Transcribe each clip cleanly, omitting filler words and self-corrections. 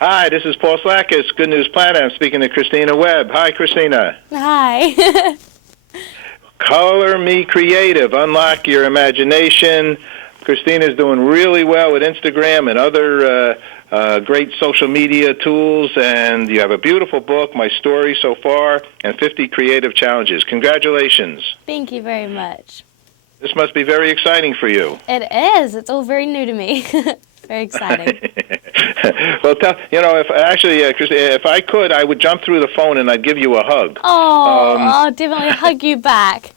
Hi, this is Paul Slackus, Good News Planet. I'm speaking to Christina Webb. Hi, Christina. Hi. Color Me Creative. Unlock your imagination. Christina's doing really well with Instagram and other great social media tools, and you have a beautiful book, My Story So Far, and 50 Creative Challenges. Congratulations. Thank you very much. This must be very exciting for you. It is. It's all very new to me. Very exciting. Well, Christina, if I could, I would jump through the phone and I'd give you a hug. Oh, I'll definitely hug you back.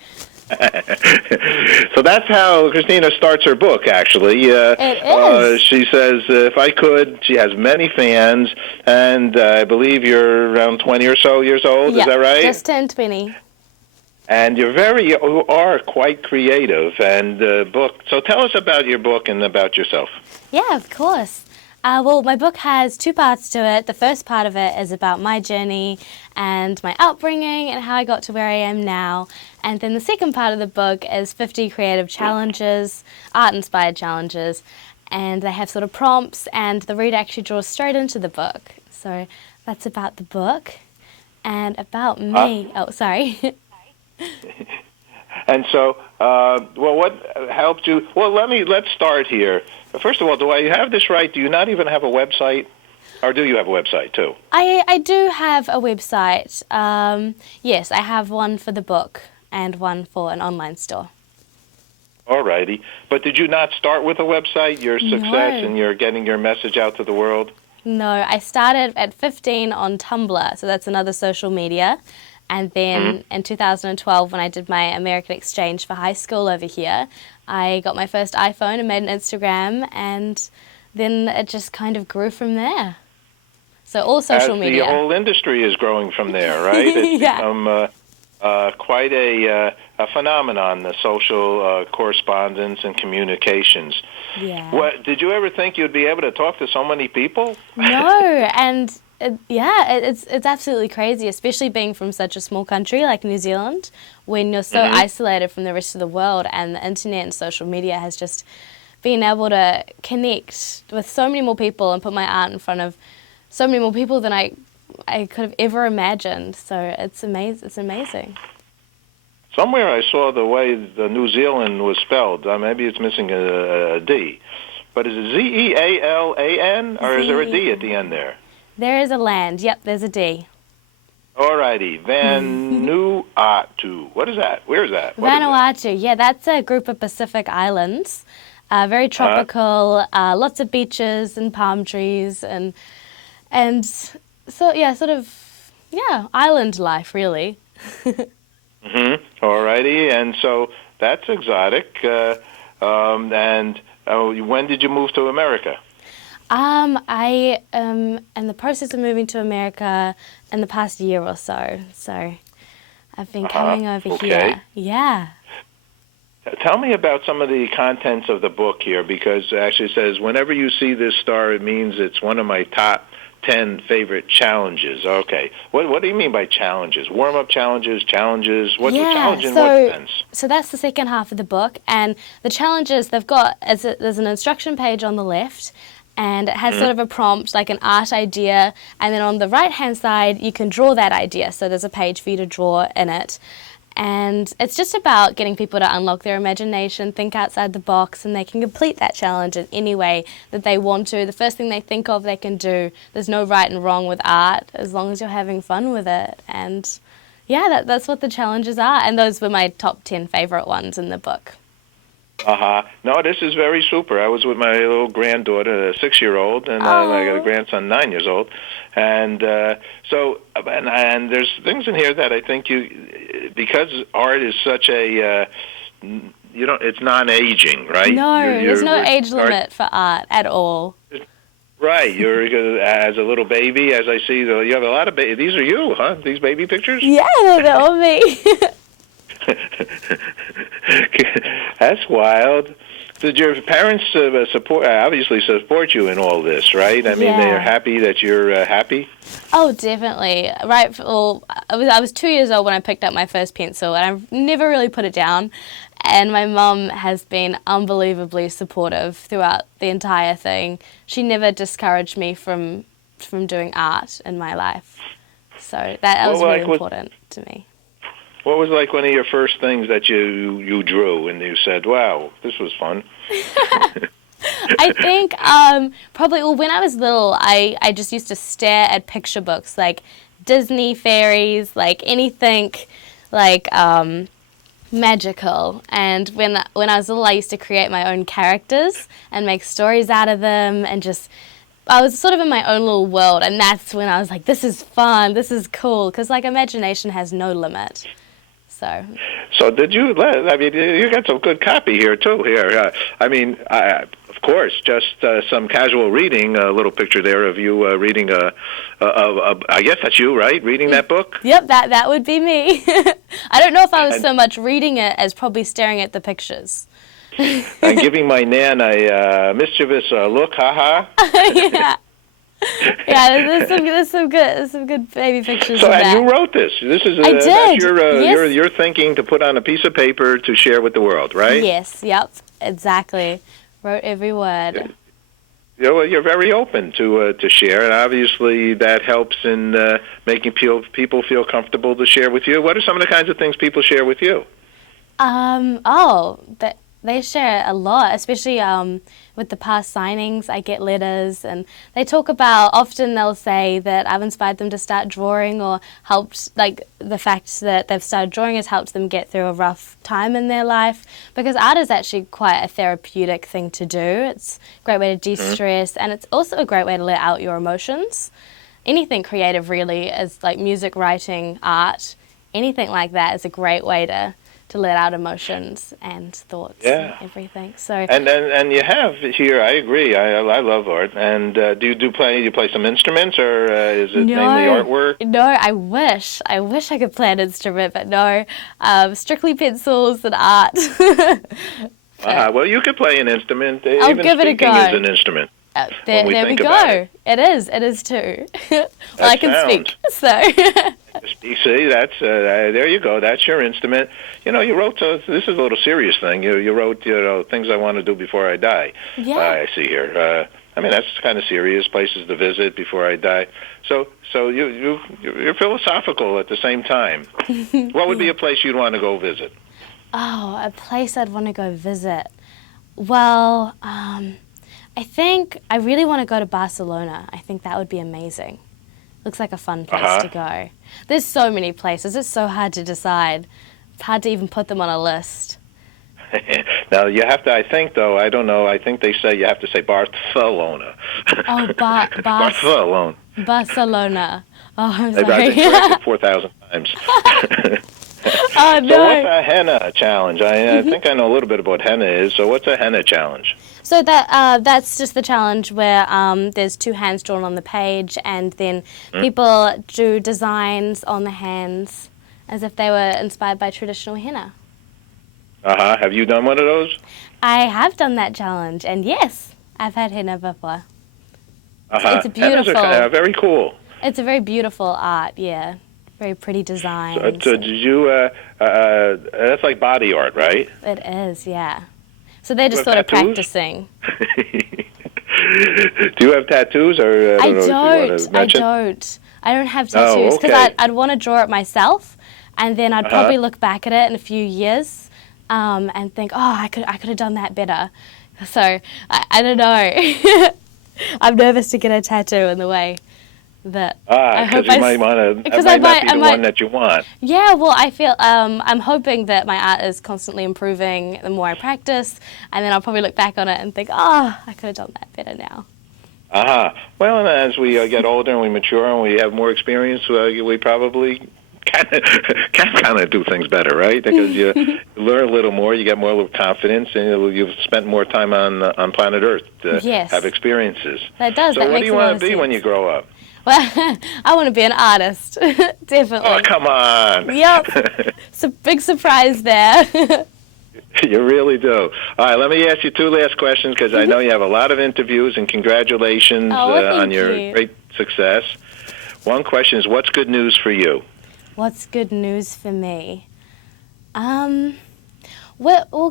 So that's how Christina starts her book, actually. It is. She says, if I could, she has many fans, and I believe you're around 20 or so years old, Yeah, is that right? just turned 20. And you are quite creative and book. So tell us about your book and about yourself. Yeah, of course. Well, my book has two parts to it. The first part of it is about my journey and my upbringing and how I got to where I am now. And then the second part of the book is 50 creative challenges, art-inspired challenges. And they have sort of prompts, and the reader actually draws straight into the book. So that's about the book and about me. Oh, sorry. And so, what helped you? Well, let's start here. First of all, do I have this right? Do you not even have a website? Or do you have a website, too? I do have a website. Yes, I have one for the book and one for an online store. All righty. But did you not start with a website, your success, and you're getting your message out to the world? No, I started at 15 on Tumblr, so that's another social media. And then in 2012, when I did my American exchange for high school over here, I got my first iPhone and made an Instagram, and then it just kind of grew from there. So all social media. The whole industry is growing from there, right? It's Yeah. become quite a phenomenon, the social correspondence and communications. Yeah. Did you ever think you'd be able to talk to so many people? No, and it's absolutely crazy, especially being from such a small country like New Zealand, when you're so isolated from the rest of the world, and the internet and social media has just been able to connect with so many more people and put my art in front of so many more people than I could have ever imagined. So it's amazing. It's amazing. Somewhere I saw the way the New Zealand was spelled. Maybe it's missing a D. But is it Zealan, or is there a D at the end there? There is a land. Yep, there's a D. All righty. Vanuatu. What is that? Where is that? Vanuatu. Yeah, that's a group of Pacific islands. Very tropical, lots of beaches and palm trees, and so, yeah, sort of, island life, really. All righty. And so that's exotic. When did you move to America? I am in the process of moving to America in the past year or so. So I've been coming over here. Yeah. Tell me about some of the contents of the book here, because it actually says, whenever you see this star, it means it's one of my top 10 favorite challenges. Okay. What do you mean by challenges? Warm-up challenges? What's a challenge in what sense? So that's the second half of the book. And the challenges they've got, there's an instruction page on the left, and it has sort of a prompt, like an art idea, and then on the right-hand side, you can draw that idea. So there's a page for you to draw in it. And it's just about getting people to unlock their imagination, think outside the box, and they can complete that challenge in any way that they want to. The first thing they think of, they can do. There's no right and wrong with art, as long as you're having fun with it. And yeah, that's what the challenges are. And those were my top 10 favorite ones in the book. No, this is very super. I was with my little granddaughter, a 6-year-old, and I got a grandson, 9 years old. And and there's things in here that I think because art is such a, it's non-aging, right? No, there's no age limit for art at all. Right. You're as a little baby, as I see, you have a lot of babies. These are you, huh? These baby pictures? Yeah, they're all me. That's wild. Did your parents obviously support you in all this, right? I mean, they're happy that you're happy? Oh, definitely. Right. Well, I was 2 years old when I picked up my first pencil, and I've never really put it down. And my mum has been unbelievably supportive throughout the entire thing. She never discouraged me from stopped from doing art in my life. So that was Well, really like, what- important to me. What was like one of your first things that you drew and you said, "Wow, this was fun"? I think probably, well, when I was little, I just used to stare at picture books, like Disney fairies, like anything like magical. And when I was little, I used to create my own characters and make stories out of them, and just I was sort of in my own little world. And that's when I was like, this is fun, this is cool, because like imagination has no limit. So did you? I mean, you got some good copy here too. Here, I mean, of course, just some casual reading. A little picture there of you reading I guess that's you, right? Reading that book. Yep, that would be me. I don't know if I was so much reading it as probably staring at the pictures. And giving my Nan a mischievous look. Ha ha. Yeah. Yeah, there's some good baby pictures. So, of and that. you wrote this. This is I did. That's Yes. your thinking to put on a piece of paper to share with the world, right? Yes. Yep. Exactly. Wrote every word. You know, you're very open to share, and obviously that helps in making people feel comfortable to share with you. What are some of the kinds of things people share with you? They share a lot, especially with the past signings. I get letters, and they talk about, often they'll say that I've inspired them to start drawing, or helped, like the fact that they've started drawing has helped them get through a rough time in their life, because art is actually quite a therapeutic thing to do. It's a great way to de-stress, and it's also a great way to let out your emotions. Anything creative really is like music, writing, art, anything like that is a great way to let out emotions and thoughts and everything. So and you have here. I agree. I love art. And do you play some instruments, or is it mainly artwork? No, I wish I could play an instrument, but no, strictly pencils and art. Well, you could play an instrument. I'll Even give it a speaking go. is an instrument. There we go. It is too. Well, I can speak, so. You see, that's there you go. That's your instrument. You know, you wrote. This is a little serious thing. You wrote, things I want to do before I die. Yeah. I see here. I mean, that's kind of serious. Places to visit before I die. So you're philosophical at the same time. What would be a place you'd want to go visit? Oh, a place I'd want to go visit. Well, I think I really want to go to Barcelona. I think that would be amazing. Looks like a fun place to go. There's so many places. It's so hard to decide. It's hard to even put them on a list. Now, you have to, I think, though, I don't know, I think they say you have to say Barcelona. Oh, Barcelona. Barcelona. Oh, I'm I've sorry. been corrected 4,000 times. Oh, no. So what's a henna challenge? I think I know a little bit about henna is. So what's a henna challenge? So that's just the challenge where there's two hands drawn on the page, and then people do designs on the hands as if they were inspired by traditional henna. Have you done one of those? I have done that challenge, and yes, I've had henna before. It's beautiful. Hennas are very cool. It's a very beautiful art, yeah. Very pretty designs. So did you? That's like body art, right? It is, yeah. So they're just sort of tattoos? practicing. Do you have tattoos, or I don't know if you want to mention? I don't have tattoos, because okay. I'd want to draw it myself, and then I'd probably look back at it in a few years and think, oh, I could have done that better. So I don't know. I'm nervous to get a tattoo in the way that I hope because you might want to. That might not be the one that you want. Yeah, well, I feel I'm hoping that my art is constantly improving the more I practice, and then I'll probably look back on it and think, oh, I could have done that better now. Well, and as we get older and we mature and we have more experience, we probably can kind of do things better, right? Because you learn a little more, you get more confidence, and you've spent more time on planet Earth to have experiences. That does. So that what makes do you want to be when you grow up? Well, I want to be an artist, definitely. Oh, come on. Yep. It's a big surprise there. You really do. All right, let me ask you two last questions, because I know you have a lot of interviews, and congratulations on your great success. One question is, what's good news for you? What's good news for me? Well,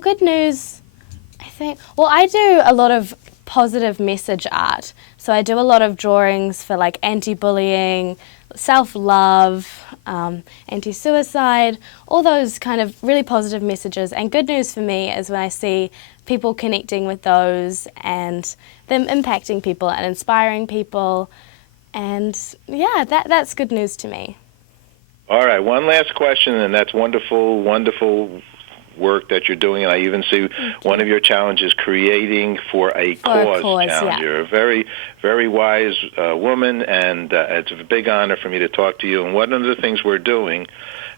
good news, I think. Well, I do a lot of positive message art. So I do a lot of drawings for like anti-bullying, self-love, anti-suicide, all those kind of really positive messages. And good news for me is when I see people connecting with those and them impacting people and inspiring people. And yeah, that's good news to me. All right, one last question, and that's wonderful, wonderful work that you're doing. And I even see one of your challenges, creating for a cause challenge. Yeah. You're a very, very wise woman, and it's a big honor for me to talk to you. And one of the things we're doing,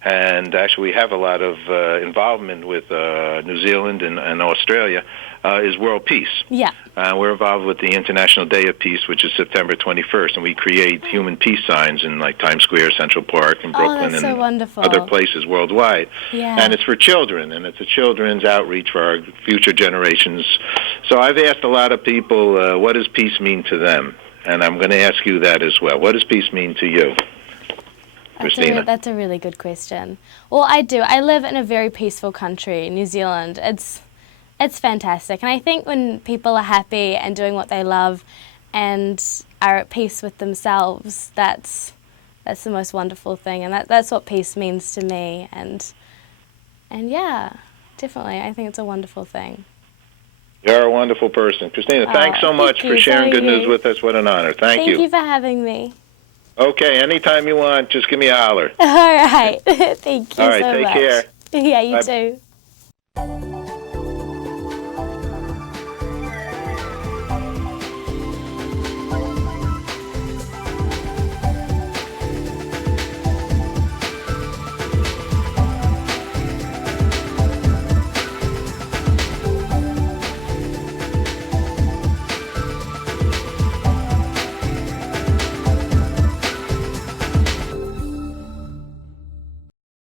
and actually we have a lot of involvement with New Zealand and Australia, is World Peace. Yeah. We're involved with the International Day of Peace, which is September 21st, and we create human peace signs in like Times Square, Central Park, and Brooklyn, that's so and wonderful. other places worldwide. Yeah. And it's for children, and it's a children's outreach for our future generations. So I've asked a lot of people, what does peace mean to them? And I'm going to ask you that as well. What does peace mean to you, Christina? That's a really good question. Well, I do. I live in a very peaceful country, New Zealand. It's fantastic. And I think when people are happy and doing what they love and are at peace with themselves, that's the most wonderful thing. And that's what peace means to me. And yeah, definitely. I think it's a wonderful thing. You're a wonderful person. Christina, thanks so much for sharing good news with us. What an honor. Thank you. Thank you for having me. Okay, anytime you want, just give me a holler. All right. Thank you so much. All right, take care. Yeah, you Bye. too.